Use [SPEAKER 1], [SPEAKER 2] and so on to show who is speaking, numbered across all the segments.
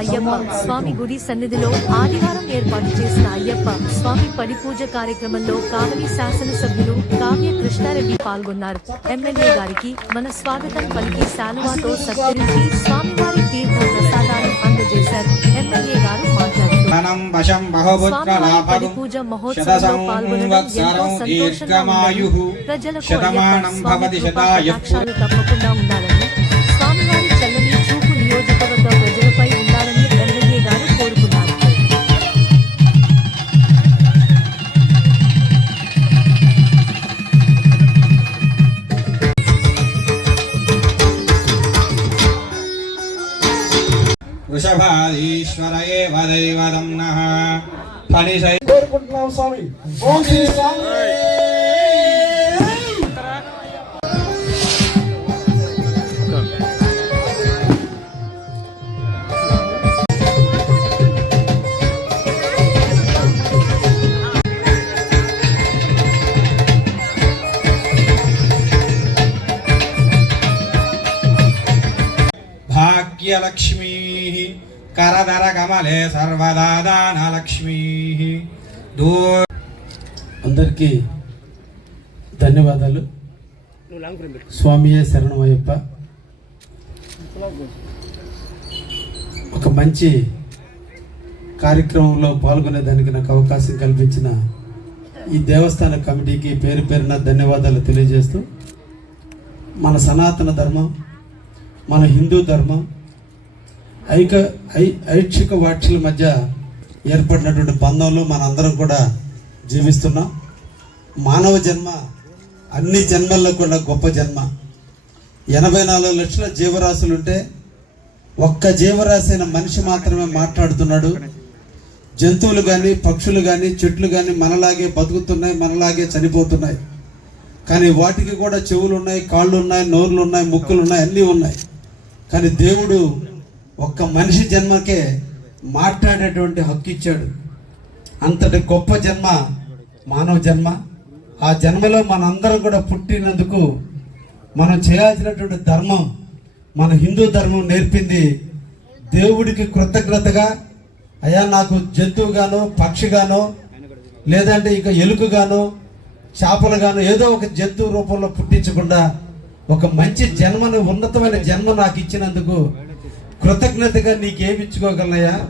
[SPEAKER 1] అయ్యప్ప స్వామి గుడి సన్నిధిలో ఆదివారం ఏర్పాటు చేసిన అయ్యప్ప స్వామి పడి పూజ కార్యక్రమంలో కావలి శాసనసభ్యులు కావ్య కృష్ణారెడ్డి పాల్గొన్నారు. ఎమ్మెల్యే గారికి మన స్వాగతం పలికి శాలువాతో సత్కరించి స్వామివారి తీర్థ ప్రసాదాలు అందజేశారు. ఎమ్మెల్యే గారు
[SPEAKER 2] ధనం వశం బహుపుత్ర లాభం దీర్ఘమాయు శతమానం భవతి శతాయు.
[SPEAKER 1] తప్పకుండా ఉండాలని స్వామివారి చల్లని చూపు నియోజకవర్గ ప్రజలపై
[SPEAKER 2] వృషభాదీశ్వర ఏవ దైవదం నః ఫణిశై
[SPEAKER 3] కోరుకుంటున్నాం స్వామి? ఓం శ్రీ స్వామి!
[SPEAKER 2] భాగ్యలక్ష్మీ కరదర కమలే సర్వదా దానలక్ష్మీ
[SPEAKER 3] అందరికీ ధన్యవాదాలు. స్వామియే శరణమయ్యప్ప ఒక మంచి కార్యక్రమంలో పాల్గొనేదానికి నాకు అవకాశం కల్పించిన ఈ దేవస్థాన కమిటీకి పేరు పేరున ధన్యవాదాలు తెలియజేస్తూ మన సనాతన ధర్మం మన హిందూ ధర్మం ఐక ఐ ఐచ్ఛిక వాక్యుల మధ్య ఏర్పడినటువంటి బంధంలో మనందరం కూడా జీవిస్తున్నాం. మానవ జన్మ అన్ని జన్మల్లో కూడా గొప్ప జన్మ. ఎనభై నాలుగు లక్షల జీవరాశులు ఉంటే ఒక్క జీవరాశి అయిన మనిషి మాత్రమే మాట్లాడుతున్నాడు. జంతువులు కానీ పక్షులు కానీ చెట్లు కానీ మనలాగే బతుకుతున్నాయి మనలాగే చనిపోతున్నాయి. కానీ వాటికి కూడా చెవులు ఉన్నాయి కాళ్ళు ఉన్నాయి నోర్లు ఉన్నాయి ముక్కులు ఉన్నాయి అన్నీ ఉన్నాయి. కానీ దేవుడు ఒక్క మనిషి జన్మకే మాట్లాడేటువంటి హక్కు ఇచ్చాడు అంతటి గొప్ప జన్మ మానవ జన్మ. ఆ జన్మలో మనందరం కూడా పుట్టినందుకు మనం చేయాల్సినటువంటి ధర్మం మన హిందూ ధర్మం నేర్పింది దేవుడికి కృతజ్ఞతగా అయ్యా నాకు జంతువుగానో పక్షిగానో లేదంటే ఇక ఎలుకగానో చేపలుగానో ఏదో ఒక జంతువు రూపంలో పుట్టించకుండా ఒక మంచి జన్మను ఉన్నతమైన జన్మ నాకు ఇచ్చినందుకు కృతజ్ఞతగా నీకేమి ఇచ్చుకోగలనయ్యా?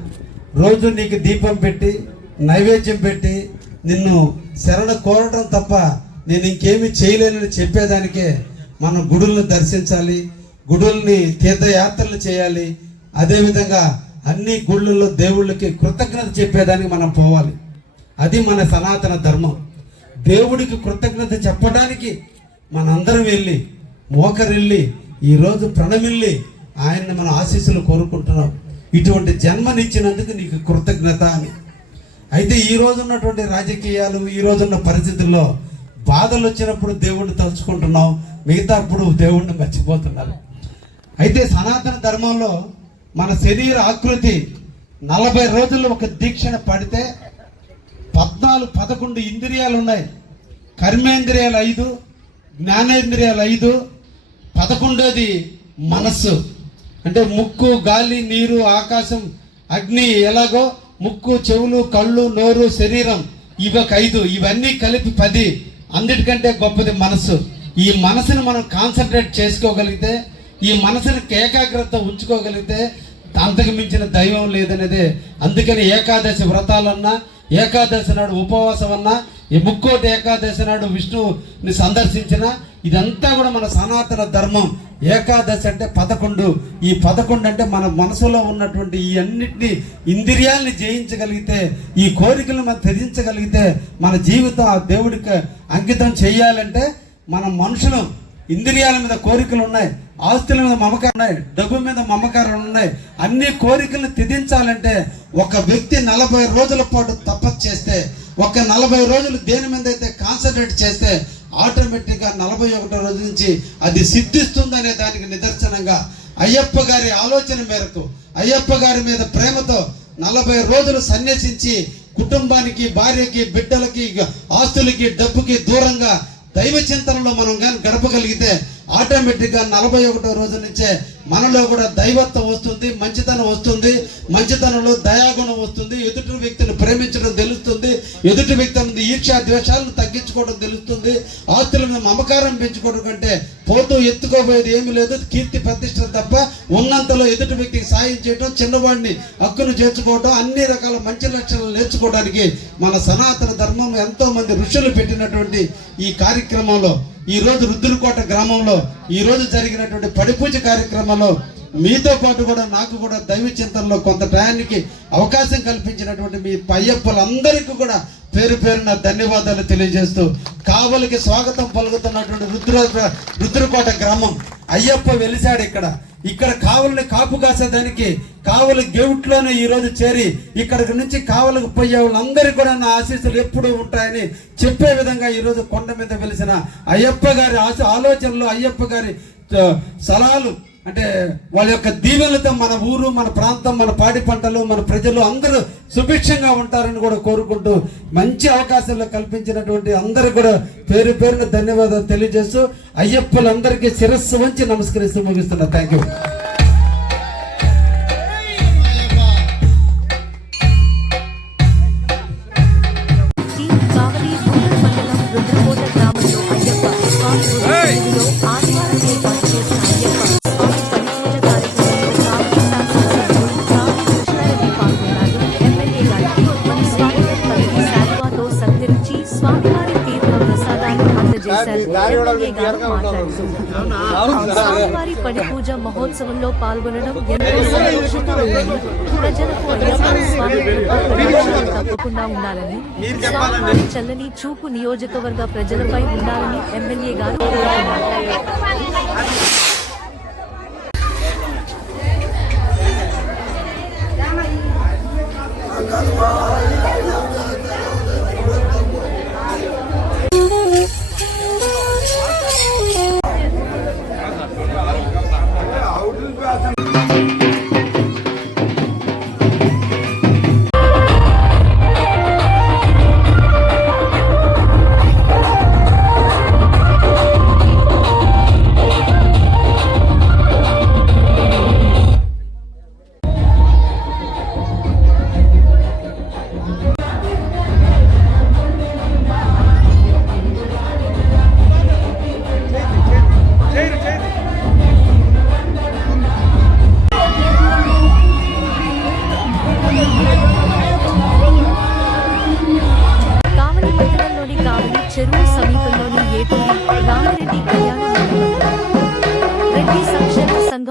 [SPEAKER 3] రోజు నీకు దీపం పెట్టి నైవేద్యం పెట్టి నిన్ను శరణ కోరడం తప్ప నేను ఇంకేమి చేయలేనని చెప్పేదానికే మనం గుడులను దర్శించాలి గుడుల్ని తీర్థయాత్రలు చేయాలి. అదేవిధంగా అన్ని గుళ్ళల్లో దేవుళ్ళకి కృతజ్ఞత చెప్పేదానికి మనం పోవాలి. అది మన సనాతన ధర్మం. దేవుడికి కృతజ్ఞత చెప్పడానికి మనందరం వెళ్ళి మోకరిల్లి ఈరోజు ప్రణమిల్లి ఆయన్ని మన ఆశీస్సులు కోరుకుంటున్నాం. ఇటువంటి జన్మనిచ్చినందుకు నీకు కృతజ్ఞత అని. అయితే ఈ రోజున్నటువంటి రాజకీయాలు ఈ రోజున్న పరిస్థితుల్లో బాధలు వచ్చినప్పుడు దేవుణ్ణి తలుచుకుంటున్నాం. మిగతా అప్పుడు దేవుణ్ణి మర్చిపోతున్నారు. అయితే సనాతన ధర్మంలో మన శరీర ఆకృతి నలభై రోజుల్లో ఒక దీక్షణ పడితే పద్నాలుగు పదకొండు ఇంద్రియాలు ఉన్నాయి కర్మేంద్రియాలు ఐదు జ్ఞానేంద్రియాలు ఐదు పదకొండోది మనస్సు. అంటే ముక్కు గాలి నీరు ఆకాశం అగ్ని ఎలాగో ముక్కు చెవులు కళ్ళు నోరు శరీరం ఇవి ఒక ఐదు. ఇవన్నీ కలిపి పది. అన్నిటికంటే గొప్పది మనస్సు. ఈ మనసును మనం కాన్సన్ట్రేట్ చేసుకోగలిగితే ఈ మనసును ఏకాగ్రత ఉంచుకోగలిగితే అంతకు మించిన దైవం లేదనేదే. అందుకని ఏకాదశి వ్రతాలన్నా ఏకాదశి నాడు ఉపవాసం అన్నా ఈ ముక్కోటి ఏకాదశి నాడు విష్ణువుని సందర్శించిన ఇదంతా కూడా మన సనాతన ధర్మం. ఏకాదశి అంటే పదకొండు. ఈ పదకొండు అంటే మన మనసులో ఉన్నటువంటి ఈ అన్నిటిని ఇంద్రియాల్ని జయించగలిగితే ఈ కోరికలను మనం త్యజించగలిగితే మన జీవితం ఆ దేవుడికి అంకితం చేయాలంటే మన మనుషులు ఇంద్రియాల మీద కోరికలు ఉన్నాయి ఆస్తుల మీద మమకారం ఉన్నాయి డబ్బు మీద మమకారం ఉన్నాయి. అన్ని కోరికలను త్యజించాలంటే ఒక వ్యక్తి నలభై రోజుల పాటు తపస్సు చేస్తే ఒక నలభై రోజులు దేని మీద అయితే కాన్సన్ట్రేట్ చేస్తే ఆటోమేటిక్గా నలభై ఒకటో రోజు నుంచి అది సిద్ధిస్తుందనే దానికి నిదర్శనంగా అయ్యప్ప గారి ఆలోచన మేరకు అయ్యప్ప గారి మీద ప్రేమతో నలభై రోజులు సన్యసించి కుటుంబానికి భార్యకి బిడ్డలకి ఆస్తులకి డబ్బుకి దూరంగా దైవ చింతనలో మనం కానీ గడపగలిగితే ఆటోమేటిక్గా నలభై ఒకటో రోజు నుంచే మనలో కూడా దైవత్వం వస్తుంది మంచితనం వస్తుంది మంచితనంలో దయాగుణం వస్తుంది ఎదుటి వ్యక్తిని ప్రేమించడం తెలుస్తుంది ఎదుటి వ్యక్తి మీద ఈర్ష్యా ద్వేషాలను తగ్గించుకోవడం తెలుస్తుంది ఆస్తుల మీద మమకారం పెంచుకోవడం కంటే పోతూ ఎత్తుకోబోయేది ఏమీ లేదు కీర్తి ప్రతిష్ట తప్ప ఉన్నంతలో ఎదుటి వ్యక్తికి సాయం చేయడం చిన్నవాడిని హక్కును చేర్చుకోవడం అన్ని రకాల మంచి లక్షణాలు నేర్చుకోవడానికి మన సనాతన ధర్మం ఎంతో మంది ఋషులు పెట్టినటువంటి ఈ కార్యక్రమంలో ఈరోజు రుద్రుకోట గ్రామంలో ఈరోజు జరిగినటువంటి పడిపూజ కార్యక్రమంలో మీతో పాటు కూడా నాకు కూడా దైవ చింతనలో కొంత టయానికి అవకాశం కల్పించినటువంటి మీ అయ్యప్పలందరికీ కూడా పేరు పేరున ధన్యవాదాలు తెలియజేస్తూ కావలికి స్వాగతం పలుకుతున్నటువంటి రుద్ర రుద్రకోట గ్రామం. అయ్యప్ప వెలిశాడు ఇక్కడ. ఇక్కడ కావలని కాపు కాసేదానికి కావలి గేవుట్లోనే ఈ రోజు చేరి ఇక్కడికి నుంచి కావలకు పోయే వాళ్ళందరికీ కూడా నా ఆశీస్సులు ఎప్పుడూ ఉంటాయని చెప్పే విధంగా ఈ రోజు కొండ మీద వెలిసిన అయ్యప్ప గారి ఆశ ఆలోచనలు అయ్యప్ప గారి సలహాలు అంటే వాళ్ళ యొక్క దీవెనలతో మన ఊరు మన ప్రాంతం మన పాడి పంటలు మన ప్రజలు అందరూ సుభిక్షంగా ఉంటారని కూడా కోరుకుంటూ మంచి అవకాశాలు కల్పించినటువంటి అందరూ కూడా పేరు పేరున ధన్యవాదాలు తెలియజేస్తూ అయ్యప్పలందరికీ శిరస్సు వంచి నమస్కరిస్తూ ముగిస్తున్నా. థ్యాంక్ యూ
[SPEAKER 1] స్వామివారి పడిపూజ మహోత్సవంలో పాల్గొనడం ఎంతో సంతోషంగా ఉందని ప్రజలకు అయ్యప్ప స్వామి తప్పకుండా ఉండాలని స్వామివారి చల్లని చూపు నియోజకవర్గ ప్రజలపై ఉండాలని ఎమ్మెల్యే గారు కోరుతున్నారు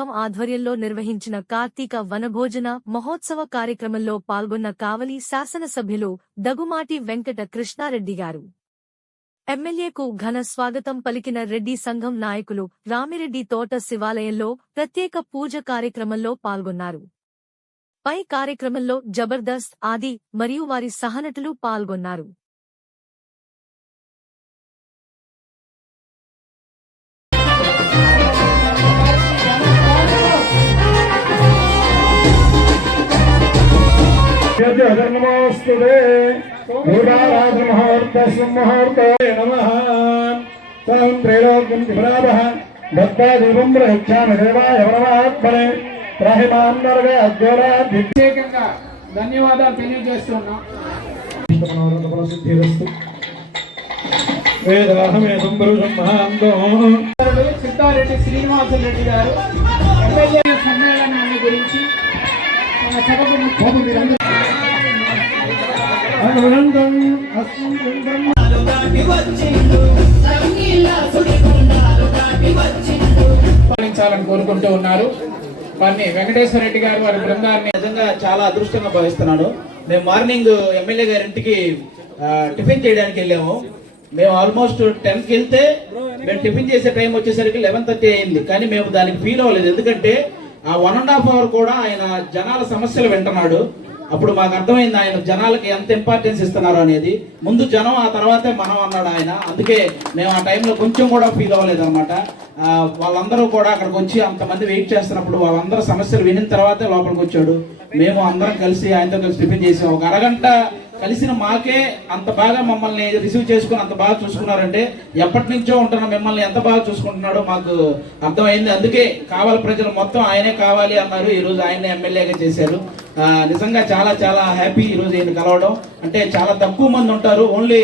[SPEAKER 1] సంఘం ఆధ్వర్యంలో నిర్వహించిన కార్తీక వనభోజన మహోత్సవ కార్యక్రమంలో పాల్గొన్న కావలి శాసనసభ్యులు దగుమాటి వెంకట కృష్ణారెడ్డి గారు. ఎమ్మెల్యేకు ఘన స్వాగతం పలికిన రెడ్డి సంఘం నాయకులు రామిరెడ్డి తోట శివాలయంలో ప్రత్యేక పూజ కార్యక్రమంలో పాల్గొన్నారు. పై కార్యక్రమంలో జబర్దస్త్ ఆది మరియు వారి సహనటులు పాల్గొన్నారు.
[SPEAKER 4] ధర్మోస్తుదే ముహూర్తస్ముహూర్తాయ నమః. సహం త్రైలోక్యం త్రిపురాభः. దత్తా దీపం ప్రయచ్ఛామి దేవాయ పరమాత్మనే. త్రాహిమాన్నరగ అద్యోరాధి.
[SPEAKER 5] ప్రత్యేకంగా ధన్యవాదాలు తెలియజేస్తున్నాం.
[SPEAKER 4] వేదాహమేదం పురుషం మహాంతో
[SPEAKER 5] సిద్ధారెడ్డి శ్రీనివాసరెడ్డి గారు సమ్మేళనాన్ని గురించి పాలించాలని కోరుకుంటూ ఉన్నారు. వారిని వెంకటేశ్వర రెడ్డి గారు వారి బృందాన్ని
[SPEAKER 6] నిజంగా చాలా అదృష్టంగా భావిస్తున్నాను మేము మార్నింగ్ ఎమ్మెల్యే గారి ఇంటికి టిఫిన్ చేయడానికి వెళ్ళాము. మేము ఆల్మోస్ట్ టెన్కి వెళ్తే మేము టిఫిన్ చేసే టైం వచ్చేసరికి లెవెన్ థర్టీ అయింది. కానీ మేము దానికి ఫీల్ అవ్వలేదు. ఎందుకంటే ఆ వన్ అండ్ హాఫ్ అవర్ కూడా ఆయన జనాల సమస్యలు వింటున్నాడు. అప్పుడు మాకు అర్థమైంది ఆయన జనాలకి ఎంత ఇంపార్టెన్స్ ఇస్తున్నారు అనేది. ముందు జనం ఆ తర్వాతే మనం అన్నాడు ఆయన. అందుకే మేము ఆ టైంలో కొంచెం కూడా ఫీల్ అవ్వలేదన్నమాట. వాళ్ళందరూ కూడా అక్కడికి వచ్చి అంతమంది వెయిట్ చేస్తున్నప్పుడు వాళ్ళందరూ సమస్యలు వినిన తర్వాతే లోపలికి వచ్చాడు. మేము అందరం కలిసి ఆయనతో కలిసి టిఫిన్ చేసాం. ఒక అరగంట కలిసిన మాకే అంత బాగా మమ్మల్ని రిసీవ్ చేసుకుని అంత బాగా చూసుకున్నారంటే ఎప్పటి నుంచో ఉంటున్న మిమ్మల్ని ఎంత బాగా చూసుకుంటున్నాడో మాకు అర్థమైంది. అందుకే కావాలి ప్రజలు మొత్తం ఆయనే కావాలి అన్నారు. ఈరోజు ఆయనే ఎమ్మెల్యేగా చేశారు. నిజంగా చాలా చాలా హ్యాపీ ఈరోజు ఈయన కలవడం. అంటే చాలా తక్కువ మంది ఉంటారు. ఓన్లీ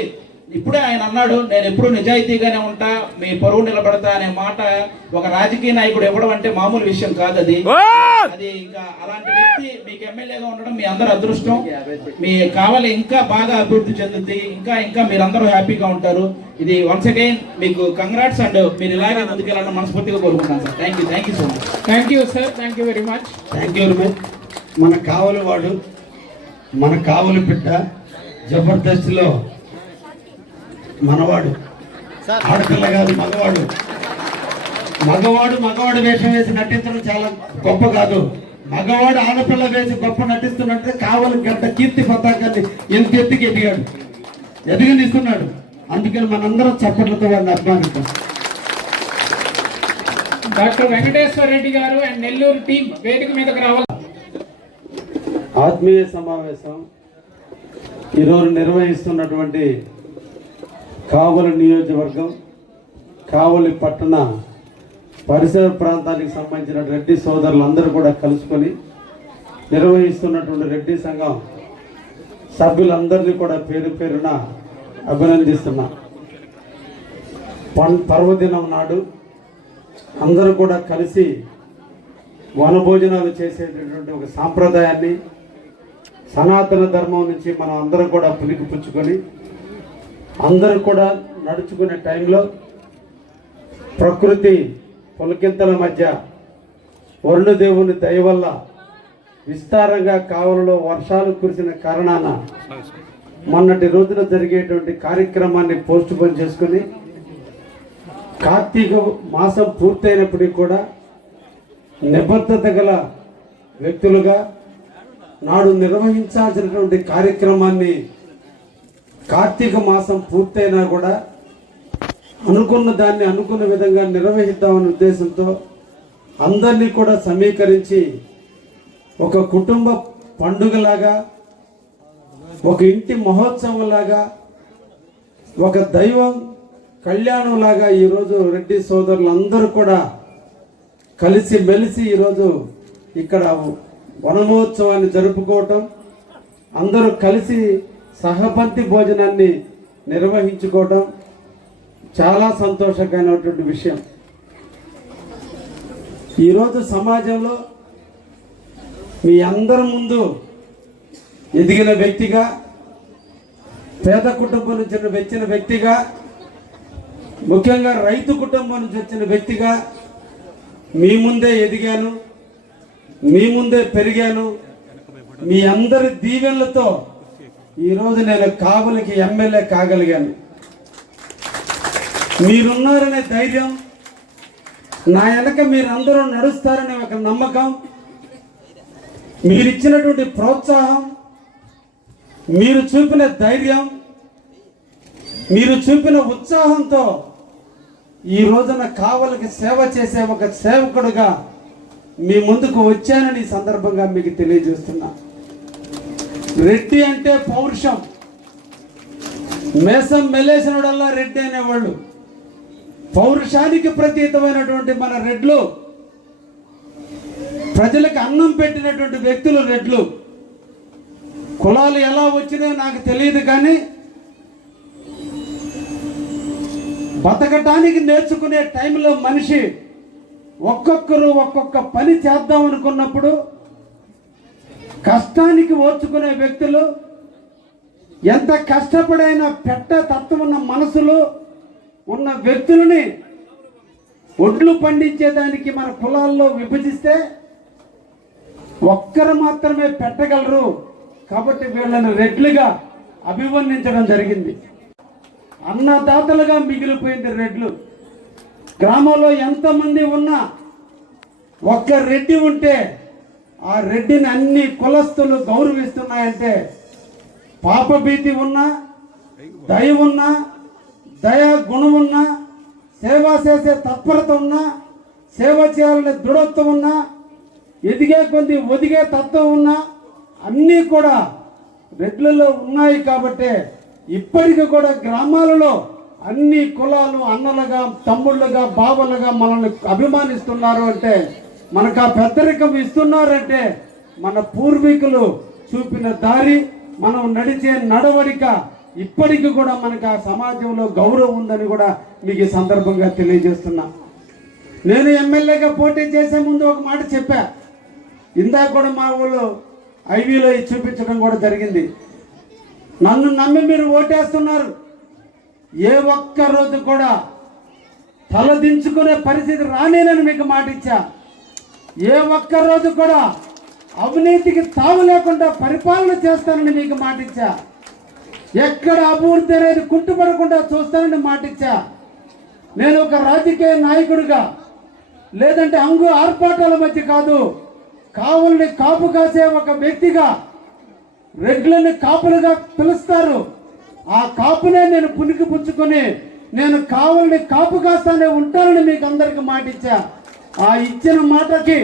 [SPEAKER 6] ఇప్పుడే ఆయన అన్నాడు నేను ఎప్పుడు నిజాయితీగానే ఉంటా మీ పరువు నిలబడతా అనే మాట ఒక రాజకీయ నాయకుడు ఇవ్వడం అంటే మామూలు విషయం కాదు అది. అది ఇంకా అలాంటి వ్యక్తి మీకు ఎమ్మెల్యేగా ఉండడం మీ అందరు అదృష్టం. మీ కావాలి ఇంకా బాగా అభివృద్ధి చెందుద్ది ఇంకా ఇంకా మీరందరూ హ్యాపీగా ఉంటారు. ఇది వన్స్ అగైన్ మీకు కంగ్రాట్స్ అండ్ మీరు ఇలాగే ముందుకెళ్ళాలని మనస్ఫూర్తిగా కోరుకుంటాను sir. Thank you thank you so much
[SPEAKER 5] thank you sir thank you very much
[SPEAKER 3] thank you very much మన కావలి వాడు మన కావలి పిట్ట జబర్దస్త్లో మనవాడు. ఆడపిల్ల కాదు మగవాడు. మగవాడు మగవాడు వేషం వేసి నటించడం చాలా గొప్ప కాదు. మగవాడు ఆడపిల్ల వేసి గొప్ప నటిస్తున్నట్టే కావలి గడ్డ కీర్తి పతాకాన్ని ఎంత ఎత్తుకి ఎదిగాడు. ఎదిగనిస్తున్నాడు. అందుకని మనందరం చప్పట్లతో వాడిని అభిమానిస్తాం
[SPEAKER 5] డాక్టర్ వెంకటేశ్వర రెడ్డి గారు అండ్ నెల్లూరు టీం వేదిక మీదకి రావాలి.
[SPEAKER 3] ఆత్మీయ సమావేశం ఈరోజు నిర్వహిస్తున్నటువంటి కావలి నియోజకవర్గం కావలి పట్టణ పరిసర ప్రాంతానికి సంబంధించిన రెడ్డి సోదరులందరూ కూడా కలుసుకొని నిర్వహిస్తున్నటువంటి రెడ్డి సంఘం సభ్యులందరినీ కూడా పేరు పేరున అభినందిస్తున్నా. పం పర్వదినం నాడు అందరూ కూడా కలిసి వనభోజనాలు చేసేటటువంటి ఒక సాంప్రదాయాన్ని సనాతన ధర్మం నుంచి మనం అందరం కూడా పులికి పుచ్చుకొని అందరూ కూడా నడుచుకునే టైంలో ప్రకృతి పులకింతల మధ్య వరుణదేవుని దయ వల్ల విస్తారంగా కావలలో వర్షాలు కురిసిన కారణాన మొన్నటి రోజున జరిగేటువంటి కార్యక్రమాన్ని పోస్ట్ పోన్ చేసుకుని కార్తీక మాసం పూర్తయినప్పటికీ కూడా నిబద్ధత గల వ్యక్తులుగా నాడు నిర్వహించాల్సినటువంటి కార్యక్రమాన్ని కార్తీక మాసం పూర్తయినా కూడా అనుకున్న దాన్ని అనుకున్న విధంగా నిర్వహిద్దామనే ఉద్దేశంతో అందరినీ కూడా సమీకరించి ఒక కుటుంబ పండుగలాగా ఒక ఇంటి మహోత్సవంలాగా ఒక దైవం కళ్యాణంలాగా ఈరోజు రెడ్డి సోదరులందరూ కూడా కలిసి మెలిసి ఈరోజు ఇక్కడ వనమహోత్సవాన్ని జరుపుకోవటం అందరూ కలిసి సహపంతి భోజనాన్ని నిర్వహించుకోవటం చాలా సంతోషకరమైనటువంటి విషయం. ఈరోజు సమాజంలో మీ అందరి ముందు ఎదిగిన వ్యక్తిగా పేద కుటుంబం నుంచి వచ్చిన వ్యక్తిగా ముఖ్యంగా రైతు కుటుంబం నుంచి వచ్చిన వ్యక్తిగా మీ ముందే ఎదిగాను మీ ముందే పెరిగాను మీ అందరి దీవెనలతో ఈరోజు నేను కావలికి ఎమ్మెల్యే కాగలిగాను. మీరున్నారనే ధైర్యం నా వెనక మీరందరూ నడుస్తారనే ఒక నమ్మకం మీరిచ్చినటువంటి ప్రోత్సాహం మీరు చూపిన ధైర్యం మీరు చూపిన ఉత్సాహంతో ఈ రోజున కావలికి సేవ చేసే ఒక సేవకుడుగా మీ ముందుకు వచ్చానని ఈ సందర్భంగా మీకు తెలియజేస్తున్నా. రెడ్డి అంటే పౌరుషం. మేసం మెలేసినోడల్లా రెడ్డి అనేవాళ్ళు. పౌరుషానికి ప్రతీతమైనటువంటి మన రెడ్లు ప్రజలకు అన్నం పెట్టినటువంటి వ్యక్తులు రెడ్లు. కులాలు ఎలా వచ్చినాయో నాకు తెలియదు కానీ బతకటానికి నేర్చుకునే టైంలో మనిషి ఒక్కొక్కరు ఒక్కొక్క పని చేద్దాం అనుకున్నప్పుడు కష్టానికి ఓర్చుకునే వ్యక్తులు ఎంత కష్టపడైన పెట్ట తత్వం ఉన్న మనసులో ఉన్న వ్యక్తులని ఒడ్లు పండించేదానికి మన కులాల్లో విభజిస్తే ఒక్కరు మాత్రమే పెట్టగలరు. కాబట్టి వీళ్ళని రెడ్లుగా అభివర్ణించడం జరిగింది. అన్నదాతలుగా మిగిలిపోయింది రెడ్లు. గ్రామంలో ఎంతమంది ఉన్నా ఒక్క రెడ్డి ఉంటే ఆ రెడ్డిని అన్ని కులస్తులు గౌరవిస్తున్నాయంటే పాపభీతి ఉన్నా దయ ఉన్నా దయ గుణం ఉన్నా సేవ చేసే తత్పరత ఉన్నా సేవ చేయాలనే దృఢత్వం ఉన్నా ఎదిగే కొద్ది ఒదిగే తత్వం ఉన్నా అన్నీ కూడా రెడ్లలో ఉన్నాయి కాబట్టే ఇప్పటికీ కూడా గ్రామాలలో అన్ని కులాలు అన్నలుగా తమ్ముళ్ళుగా బావలుగా మనల్ని అభిమానిస్తున్నారు అంటే మనకు ఆ పెద్దరికం ఇస్తున్నారంటే మన పూర్వీకులు చూపిన దారి మనం నడిచే నడవడిక ఇప్పటికి కూడా మనకు ఆ సమాజంలో గౌరవం ఉందని కూడా మీకు ఈ సందర్భంగా తెలియజేస్తున్నా. నేను ఎమ్మెల్యేగా పోటీ చేసే ముందు ఒక మాట చెప్పా. ఇందాక కూడా మా ఊళ్ళో ఐవీలో ఇది చూపించడం కూడా జరిగింది. నన్ను నమ్మి మీరు ఓటేస్తున్నారు. ఏ ఒక్క రోజు కూడా తలదించుకునే పరిస్థితి రానేనని మీకు మాట ఇచ్చా. ఏ ఒక్క రోజు కూడా అవినీతికి తావు లేకుండా పరిపాలన చేస్తానని మీకు మాటిచ్చా? ఎక్కడ అభివృద్ధి అనేది కుంటుపడకుండా చూస్తానని మాటిచ్చా? నేను ఒక రాజకీయ నాయకుడిగా లేదంటే అంగు ఆర్పాటాల మధ్య కాదు కావుల్ని కాపు కాసే ఒక వ్యక్తిగా రెడ్లని కాపులుగా పిలుస్తారు. ఆ కాపునే నేను పునికి పుచ్చుకొని నేను కావుల్ని కాపు కాస్తానే ఉంటానని మీకు అందరికి మాటిచ్చా? ఆ ఇచ్చిన మాటకి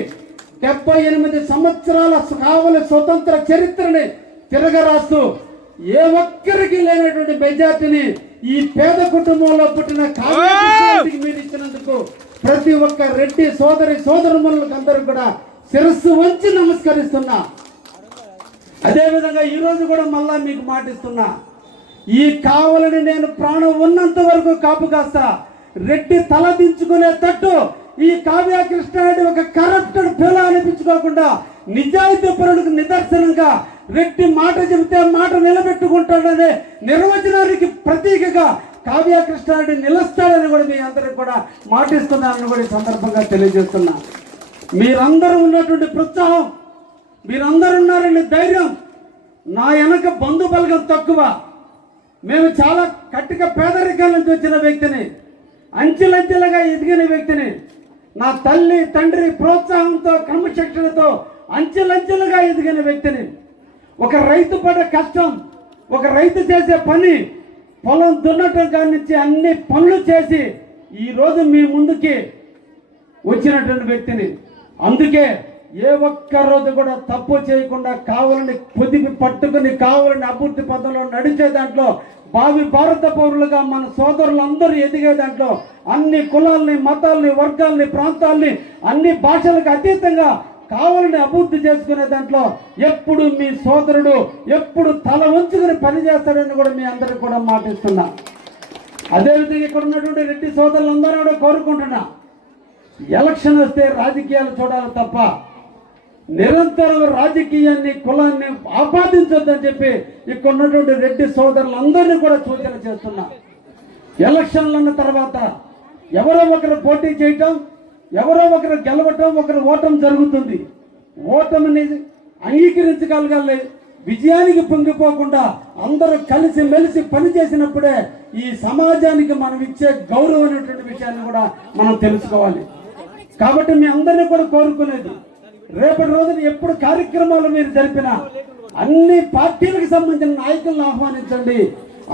[SPEAKER 3] డెబ్బై ఎనిమిది సంవత్సరాల కావలి స్వతంత్ర చరిత్రని తిరగరాస్తూ ఏ ఒక్కరికి లేనటువంటి మెజార్టీని ఈ పేద కుటుంబంలో పుట్టిన కాంగ్రెస్ మీరు ఇచ్చినందుకు ప్రతి ఒక్క రెడ్డి సోదరి సోదరులకు అందరూ కూడా శిరస్సు వంచి నమస్కరిస్తున్నా. అదేవిధంగా ఈరోజు కూడా మళ్ళా మీకు మాటిస్తున్నా. ఈ కావలని నేను ప్రాణం ఉన్నంత వరకు కాపు కాస్తా రెడ్డి తల దించుకునే తట్టు ఈ కావ్య కృష్ణారెడ్డి ఒక కరప్టెడ్ పిల్ల అనిపించుకోకుండా నిజాయితీ పరుడికి నిదర్శనంగా వ్యక్తి మాట చెబితే మాట నిలబెట్టుకుంటాడనే నిర్వచనానికి ప్రతీకగా కావ్య కృష్ణారెడ్డి నిలుస్తాడని కూడా మీ అందరికి కూడా మాటిస్తున్నానని కూడా ఈ సందర్భంగా తెలియజేస్తున్నా. మీరందరూ ఉన్నటువంటి ప్రోత్సాహం మీరందరూ ఉన్నారండి ధైర్యం నా వెనక బంధు బలగం తక్కువ. మేము చాలా కట్టిక పేదరికాల నుంచి వచ్చిన వ్యక్తిని అంచెలంచెలుగా ఎదిగిన వ్యక్తిని నా తల్లి తండ్రి ప్రోత్సాహంతో క్రమశిక్షణతో అంచెలంచెలుగా ఎదిగిన వ్యక్తిని. ఒక రైతు పడే కష్టం ఒక రైతు చేసే పని పొలం దున్నటం కానించి అన్ని పనులు చేసి ఈరోజు మీ ముందుకి వచ్చినటువంటి వ్యక్తిని. అందుకే ఏ ఒక్క రోజు కూడా తప్పు చేయకుండా కావాలని పొదిపి పట్టుకుని కావాలని అభివృద్ధి పదంలో నడిచే దాంట్లో భావి భారత పౌరులుగా మన సోదరులందరూ ఎదిగే దాంట్లో అన్ని కులాల్ని మతాల్ని వర్గాల్ని ప్రాంతాల్ని అన్ని భాషలకు అతీతంగా కావాలని అభివృద్ధి చేసుకునే దాంట్లో ఎప్పుడు మీ సోదరుడు ఎప్పుడు తల ఉంచుకుని పనిచేస్తాడని కూడా మీ అందరికి కూడా మాటిస్తున్నా. అదేవిధంగా ఇక్కడ ఉన్నటువంటి రెడ్డి సోదరులందరూ కూడా కోరుకుంటున్నా. ఎలక్షన్ వస్తే రాజకీయాలు చూడాలి తప్ప నిరంతరం రాజకీయాన్ని కులాన్ని ఆపాదించొద్దని చెప్పి ఇక్కడ ఉన్నటువంటి రెడ్డి సోదరులందరినీ కూడా సూచన చేస్తున్నా. ఎలక్షన్లు అన్న తర్వాత ఎవరో ఒకరు పోటీ చేయటం ఎవరో ఒకరు గెలవటం ఒకరు ఓటం జరుగుతుంది. ఓటమిని అంగీకరించగలగాలి. విజయానికి పొంగిపోకుండా అందరూ కలిసి మెలిసి పనిచేసినప్పుడే ఈ సమాజానికి మనం ఇచ్చే గౌరవం అనేటువంటి విషయాన్ని కూడా మనం తెలుసుకోవాలి. కాబట్టి మీ అందరినీ కూడా కోరుకునేది రేపటి రోజున ఎప్పుడు కార్యక్రమాలు మీరు జరిపినా అన్ని పార్టీలకు సంబంధించిన నాయకులను ఆహ్వానించండి.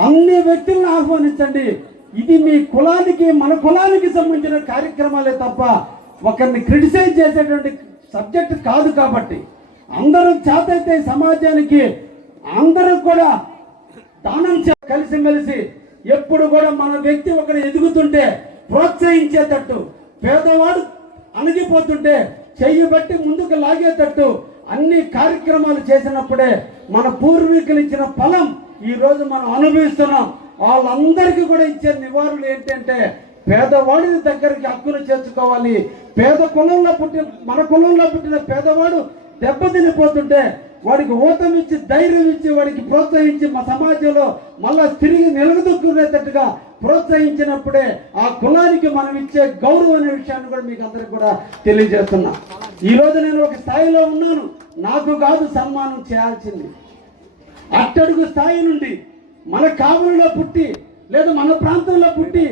[SPEAKER 3] అన్ని వ్యక్తులను ఆహ్వానించండి. ఇది మీ కులానికి మన కులానికి సంబంధించిన కార్యక్రమాలే తప్ప ఒకరిని క్రిటిసైజ్ చేసేటువంటి సబ్జెక్ట్ కాదు కాబట్టి. అందరూ చేతైతే సమాజానికి అందరూ కూడా దానం కలిసిమెలిసి ఎప్పుడు కూడా మన వ్యక్తి ఒకడు ఎదుగుతుంటే ప్రోత్సహించేటట్టు పేదవాడు అణిగిపోతుంటే చెయ్యి బట్టి ముందుకు లాగేటట్టు అన్ని కార్యక్రమాలు చేసినప్పుడే మన పూర్వీకులు ఇచ్చిన ఫలం ఈరోజు మనం అనుభవిస్తున్నాం. వాళ్ళందరికీ కూడా ఇచ్చే నివారణలు ఏంటంటే పేదవాడిని దగ్గరికి హక్కులు చేర్చుకోవాలి. పేద కులంలో పుట్టిన మన కులంలో పుట్టిన పేదవాడు దెబ్బతినిపోతుంటే వాడికి ఇచ్చి ధైర్యం ఇచ్చి వాడికి ప్రోత్సహించి మా సమాజంలో మళ్ళా తిరిగి నిలగదొక్కునేటట్టుగా ప్రోత్సహించినప్పుడే ఆ కులానికి మనం ఇచ్చే గౌరవం అనే విషయాన్ని కూడా మీకు అందరికి కూడా తెలియజేస్తున్నా. ఈ రోజు నేను ఒక స్థాయిలో ఉన్నాను. నాకు కాదు సన్మానం చేయాల్సింది. అట్టడుగు స్థాయి నుండి మన కావులలో పుట్టి లేదా మన ప్రాంతంలో పుట్టి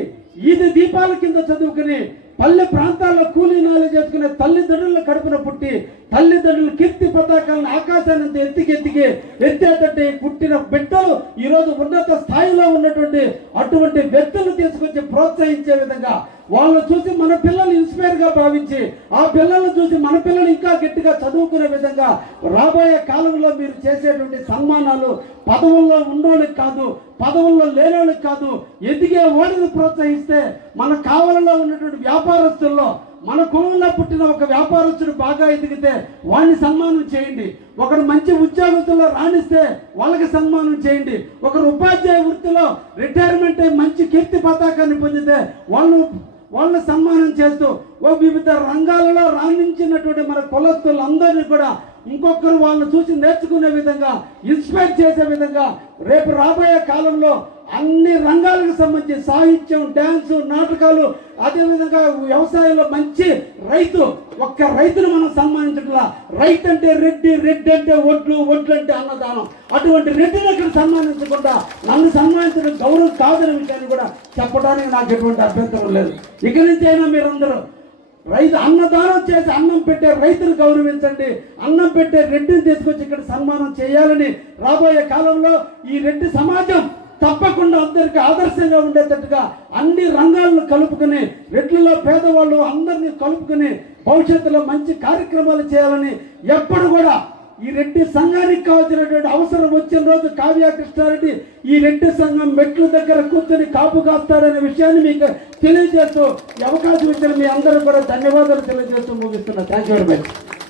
[SPEAKER 3] ఈది దీపాల కింద చదువుకుని పల్లె ప్రాంతాల్లో కూలీ నాలు చేసుకునే తల్లిదండ్రుల కడుపున పుట్టి తల్లిదండ్రుల కీర్తి పతాకాలను ఆకాశాన్ని ఎత్తికెత్తికి ఎత్తేటట్టు పుట్టిన బిడ్డలు ఈరోజు ఉన్నత స్థాయిలో ఉన్నటువంటి అటువంటి వ్యక్తులు తీసుకొచ్చి ప్రోత్సహించే విధంగా వాళ్ళని చూసి మన పిల్లలు ఇన్స్పైర్గా భావించి ఆ పిల్లల్ని చూసి మన పిల్లలు ఇంకా గట్టిగా చదువుకునే విధంగా రాబోయే కాలంలో మీరు చేసేటువంటి సన్మానాలు పదవుల్లో ఉన్నోళ్ళకి కాదు పదవుల్లో లేనోళ్ళకి కాదు ఎదిగే వాడిని ప్రోత్సహిస్తే మన కావలలో ఉన్నటువంటి వ్యాపారస్తుల్లో మన కులంలో పుట్టిన ఒక వ్యాపారస్తుడు బాగా ఎదిగితే వాడిని సన్మానం చేయండి. ఒకడు మంచి ఉద్యోగస్తుల్లో రాణిస్తే వాళ్ళకి సన్మానం చేయండి. ఒకరు ఉపాధ్యాయ వృత్తిలో రిటైర్మెంట్ అయి మంచి కీర్తి పతాకాన్ని పొందితే వాళ్ళు వాళ్ళని సన్మానం చేస్తూ ఓ వివిధ రంగాలలో రాణించినటువంటి మన కులస్తులందరినీ కూడా ఇంకొకరు వాళ్ళని చూసి నేర్చుకునే విధంగా ఇన్స్పైర్ చేసే విధంగా రేపు రాబోయే కాలంలో అన్ని రంగాలకు సంబంధించి సాహిత్యం డ్యాన్స్ నాటకాలు అదేవిధంగా వ్యవసాయంలో మంచి రైతు ఒక్క రైతును మనం సన్మానించట్లా. రైతు అంటే రెడ్డి రెడ్డి అంటే ఒడ్లు ఒడ్లు అంటే అన్నదానం. అటువంటి రెడ్డిని ఇక్కడ సన్మానించకుండా నన్ను సన్మానించడం గౌరవం కాదనే విషయాన్ని కూడా చెప్పడానికి నాకు ఎటువంటి అభ్యంతరం లేదు. ఇక నుంచి అయినా మీరందరూ రైతు అన్నదానం చేసి అన్నం పెట్టే రైతును గౌరవించండి. అన్నం పెట్టే రెడ్డిని తీసుకొచ్చి ఇక్కడ సన్మానం చేయాలని రాబోయే కాలంలో ఈ రెడ్డి సమాజం తప్పకుండా అందరికి ఆదర్శంగా ఉండేటట్టుగా అన్ని రంగాలను కలుపుకుని రెడ్లలో పేదవాళ్ళు అందరినీ కలుపుకుని భవిష్యత్తులో మంచి కార్యక్రమాలు చేయాలని ఎప్పుడు కూడా ఈ రెడ్డి సంఘానికి కావాల్సినటువంటి అవసరం వచ్చిన రోజు కావ్య కృష్ణారెడ్డి ఈ రెడ్డి సంఘం మెట్ల దగ్గర కూర్చొని కాపు కాస్తాడనే విషయాన్ని మీకు తెలియజేస్తూ ఈ అవకాశం ఇచ్చిన మీ అందరూ కూడా ధన్యవాదాలు తెలియజేస్తూ ముగిస్తున్నా. Thank you very much